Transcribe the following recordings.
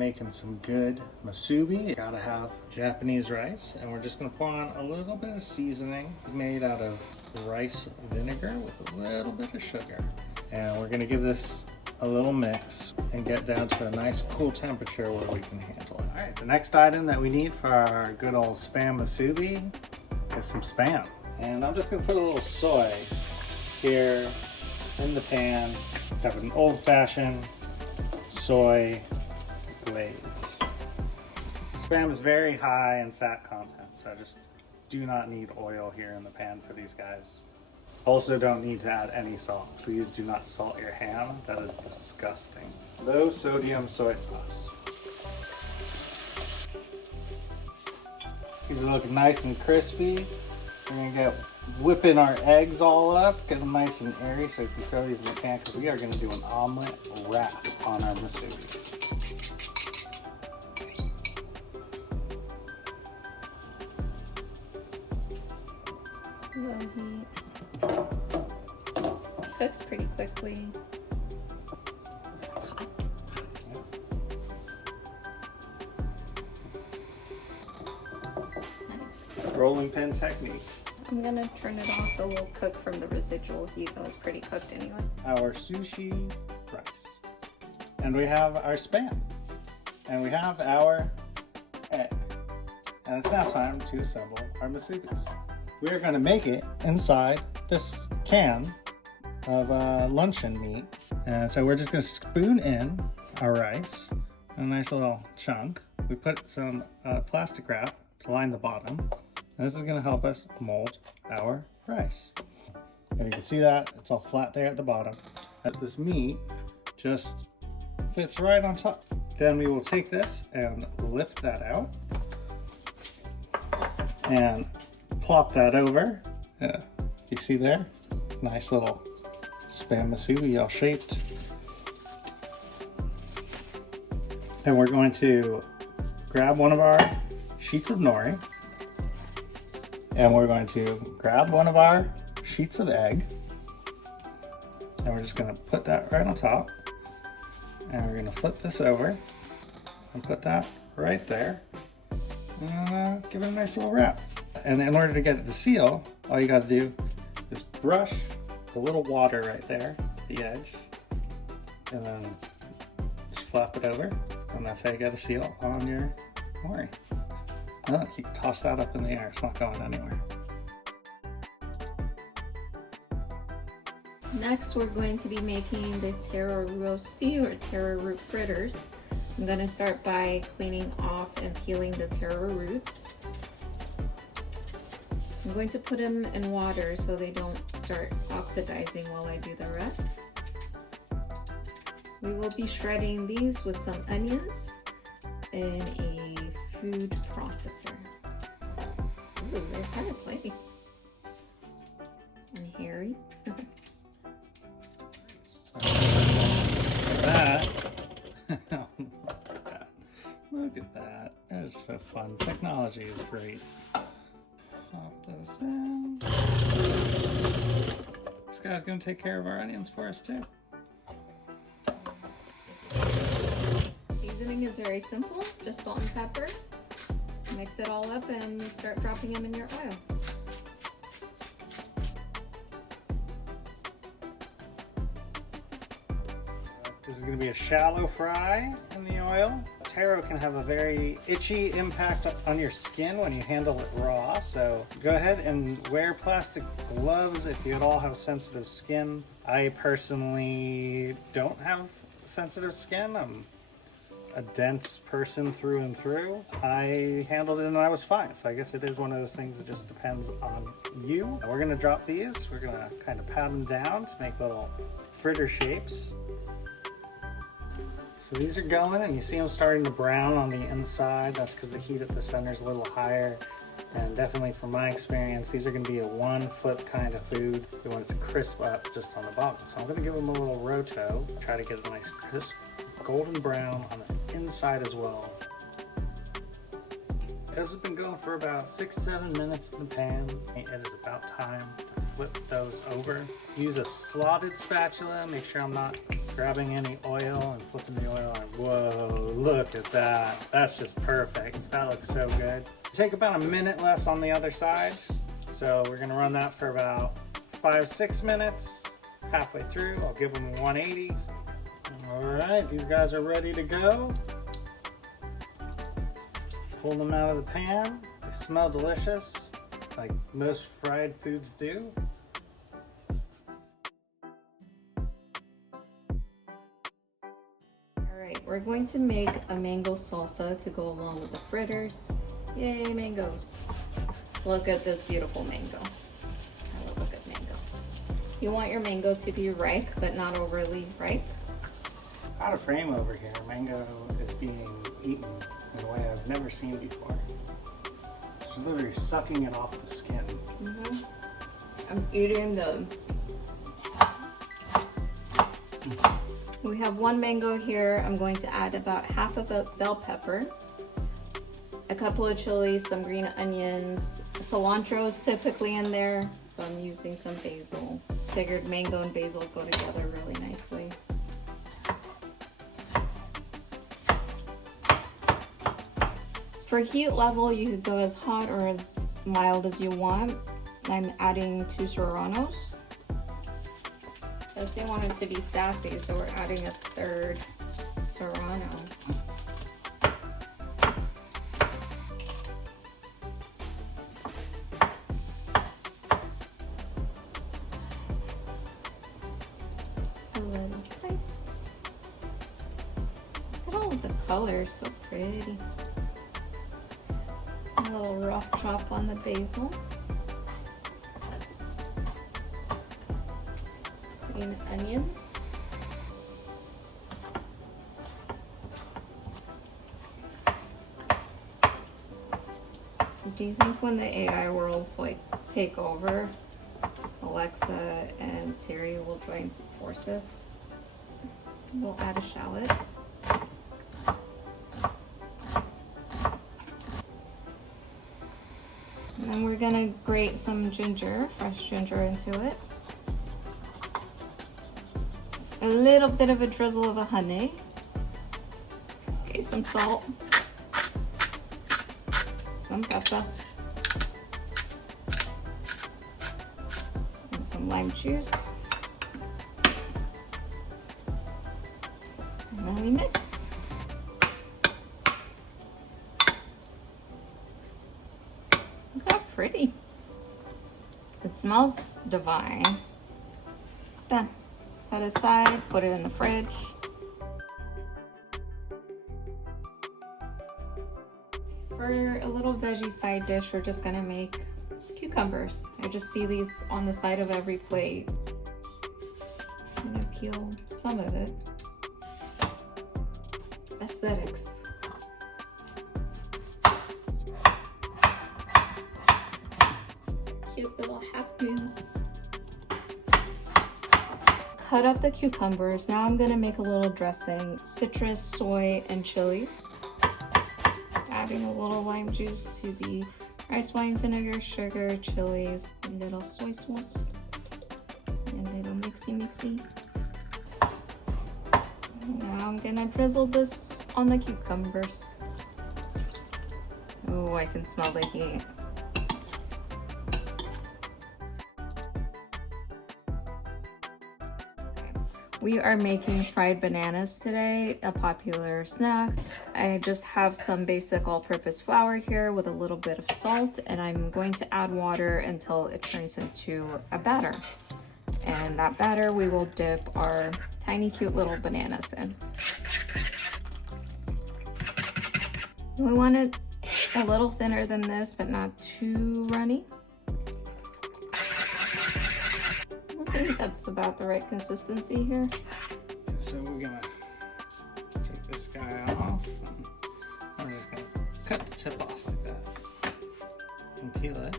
Making some good musubi. Gotta have Japanese rice, and we're just gonna pour on a little bit of seasoning. It's made out of rice vinegar with a little bit of sugar. And we're gonna give this a little mix and get down to a nice cool temperature where we can handle it. All right, the next item that we need for our good old Spam Musubi is some Spam. And I'm just gonna put a little soy here in the pan. Have an old-fashioned soy glaze. Spam is very high in fat content, so I just do not need oil here in the pan for these guys. Also don't need to add any salt. Please do not salt your ham. That is disgusting. Low sodium soy sauce. These are looking nice and crispy. We're gonna get whipping our eggs all up, get them nice and airy so we can throw these in the pan because we are gonna do an omelet wrap on our musubi. Low heat. Cooks pretty quickly. It's hot. Nice. Rolling pin technique. I'm gonna turn it off. It will cook from the residual heat that was pretty cooked anyway. Our sushi rice. And we have our Spam. And we have our egg. And it's now time to assemble our musubis. We're going to make it inside this can of luncheon meat. And so we're just going to spoon in our rice, a nice little chunk. We put some plastic wrap to line the bottom. And this is going to help us mold our rice. And you can see that it's all flat there at the bottom. This meat just fits right on top. Then we will take this and lift that out and plop that over. You see there? Nice little Spam Musubi all shaped. And we're going to grab one of our sheets of nori, and we're going to grab one of our sheets of egg, and we're just going to put that right on top, and we're going to flip this over and put that right there, and give it a nice little wrap. And in order to get it to seal, all you got to do is brush the little water right there, the edge, and then just flap it over, and that's how you get a seal on your nori. Look, you can toss that up in the air, it's not going anywhere. Next, we're going to be making the Taro Rosti or taro root fritters. I'm going to start by cleaning off and peeling the taro roots. I'm going to put them in water so they don't start oxidizing while I do the rest. We will be shredding these with some onions in a food processor. Ooh, they're kind of slimy and hairy. Look at that. That is so fun. Technology is great. Pop those in. This guy's gonna take care of our onions for us too. Seasoning is very simple, just salt and pepper. Mix it all up and start dropping them in your oil. This is going to be a shallow fry in the oil. Taro can have a very itchy impact on your skin when you handle it raw, so go ahead and wear plastic gloves if you at all have sensitive skin. I personally don't have sensitive skin. I'm a dense person through and through. I handled it and I was fine, so I guess it is one of those things that just depends on you. We're going to drop these. We're going to kind of pat them down to make little fritter shapes. So these are going, and you see them starting to brown on the inside. That's because the heat at the center is a little higher. And definitely from my experience, these are going to be a one flip kind of food. You want it to crisp up just on the bottom. So I'm going to give them a little roto. Try to get a nice crisp golden brown on the inside as well. Those have been going for about 6-7 minutes in the pan. It is about time to flip those over. Use a slotted spatula. Make sure I'm not grabbing any oil and flipping the oil on. Whoa, look at that. That's just perfect. That looks so good. Take about a minute less on the other side. So we're gonna run that for about 5-6 minutes. Halfway through, I'll give them a 180. All right, these guys are ready to go. Pull them out of the pan. They smell delicious, like most fried foods do. Alright, we're going to make a mango salsa to go along with the fritters. Yay, mangoes. Look at this beautiful mango. I love a good mango. You want your mango to be ripe, but not overly ripe. Out of frame over here, mango is being eaten in a way I've never seen before. She's literally sucking it off the skin. I'm eating the... We have one mango here. I'm going to add about half of a bell pepper, a couple of chilies, some green onions. Cilantro is typically in there, so I'm using some basil. Figured mango and basil go together really nicely. For heat level, you could go as hot or as mild as you want. I'm adding 2 serranos. Because they want it to be sassy, so we're adding a 3rd serrano. A little spice. Look at all of the colors, so pretty. A little rough chop on the basil. Green onions. Do you think when the AI worlds like take over, Alexa and Siri will join forces? We'll add a shallot. And then we're gonna grate some ginger, fresh ginger into it. A little bit of a drizzle of a honey. Okay, some salt. Some pepper. And some lime juice. And then we mix. Look how pretty. It smells divine. Done. Set aside, put it in the fridge. For a little veggie side dish, we're just gonna make cucumbers. I just see these on the side of every plate. I'm gonna peel some of it. Aesthetics. Cute little half moons. Cut up the cucumbers. Now I'm gonna make a little dressing. Citrus, soy, and chilies. Adding a little lime juice to the rice wine vinegar, sugar, chilies, a little soy sauce, and a little mixy. Now I'm gonna drizzle this on the cucumbers. Oh, I can smell the heat. We are making fried bananas today, a popular snack. I just have some basic all-purpose flour here with a little bit of salt, and I'm going to add water until it turns into a batter. And that batter we will dip our tiny cute little bananas in. We want it a little thinner than this, but not too runny. I think that's about the right consistency here. So we're gonna take this guy off. We're just gonna cut the tip off like that and peel it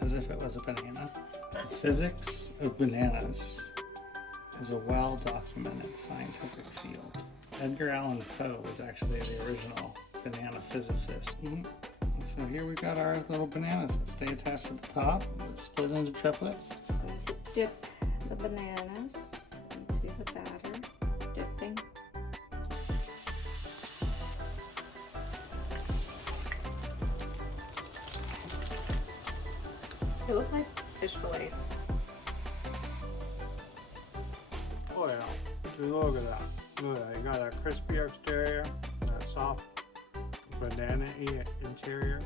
as if it was a banana. The physics of bananas is a well-documented scientific field. Edgar Allan Poe was actually the original banana physicist. So here we've got our little bananas that stay attached at the top, split into triplets. I'm going to dip the bananas into the batter. They look like fish fillets. Oh yeah, look at that. Look at that. You got that crispy exterior, that soft banana-y interior.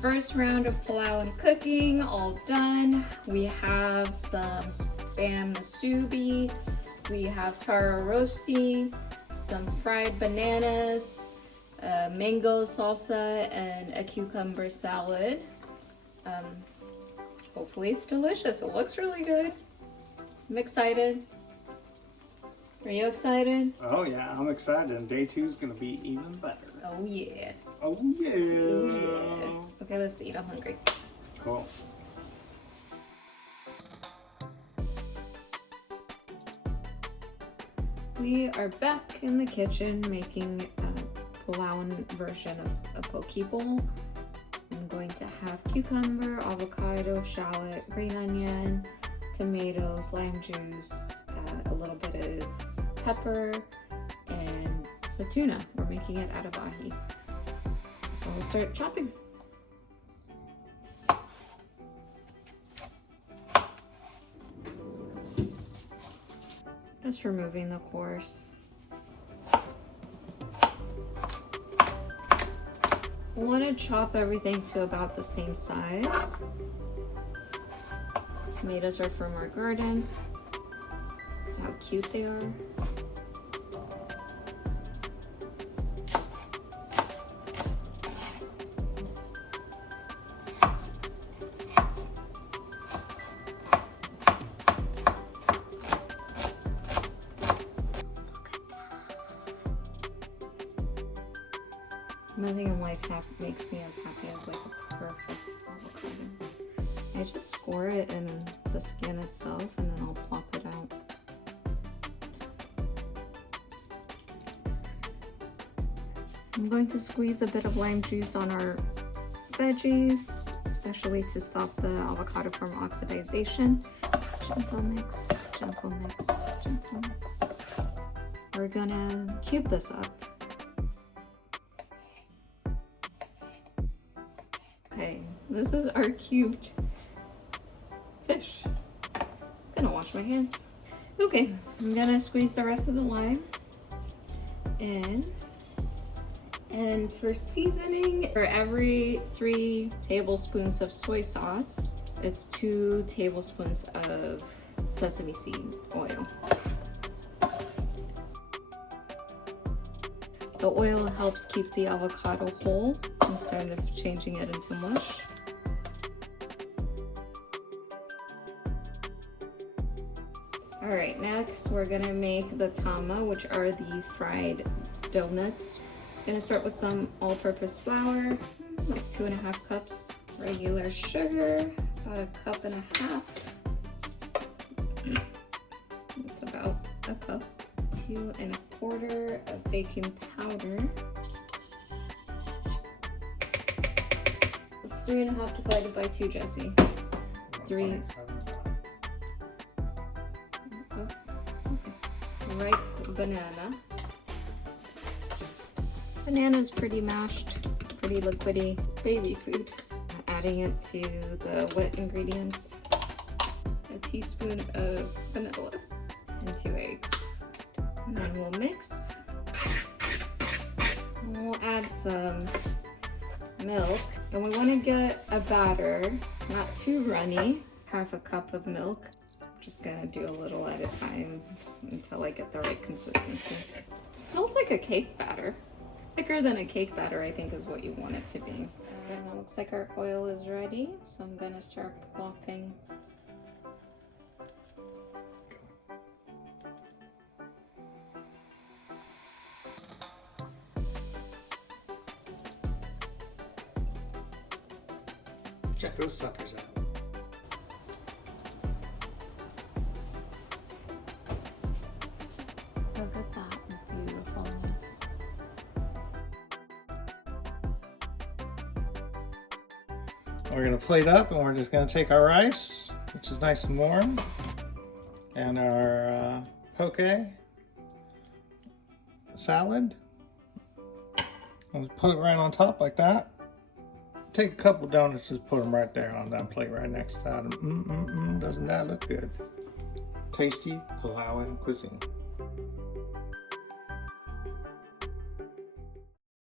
First round of Palauan cooking, all done. We have some Spam Musubi. We have Taro Rosti, some fried bananas, mango salsa, and a cucumber salad. Hopefully it's delicious. It looks really good. I'm excited. Are you excited? Oh yeah, I'm excited. And day 2 is gonna be even better. Oh yeah. Oh yeah. Oh yeah. Okay, let's eat. I'm hungry. Cool. We are back in the kitchen making a Palauan version of a poke bowl. I'm going to have cucumber, avocado, shallot, green onion, tomatoes, lime juice, a little bit of pepper, and the tuna. We're making it out of ahi. So we'll start chopping. Just removing the course. I want to chop everything to about the same size. Tomatoes are from our garden. Look at how cute they are. Nothing in life makes me as happy as like a perfect avocado. I just score it in the skin itself and then I'll plop it out. I'm going to squeeze a bit of lime juice on our veggies, especially to stop the avocado from oxidization. Gentle mix, gentle mix, gentle mix. We're gonna cube this up. Okay, this is our cubed fish. I'm gonna wash my hands. Okay, I'm gonna squeeze the rest of the lime in. And for seasoning, for every 3 tablespoons of soy sauce, it's 2 tablespoons of sesame seed oil. The oil helps keep the avocado whole instead of changing it into mush. All right, next we're gonna make the tama, which are the fried donuts. Gonna start with some all-purpose flour, like 2.5 cups. Regular sugar, about 1.5 cups. It's about a cup. 2.25 of baking powder. It's 3.5 divided by 2, Jesse. 3. Oh, okay. Ripe banana. Banana is pretty mashed, pretty liquidy, baby food. Adding it to the wet ingredients. A teaspoon of vanilla and 2 eggs. And then we'll mix. And we'll add some milk. And we want to get a batter, not too runny. 1/2 cup of milk. Just gonna do a little at a time until I get the right consistency. It smells like a cake batter. Thicker than a cake batter, I think, is what you want it to be. And it looks like our oil is ready, so I'm gonna start plopping. Check those suckers out. Look at that beautifulness. We're gonna plate up and we're just gonna take our rice, which is nice and warm, and our poke salad. And put it right on top like that. take a couple donuts, just put them right there on that plate right next to that. Doesn't that look good? Tasty Palauan cuisine.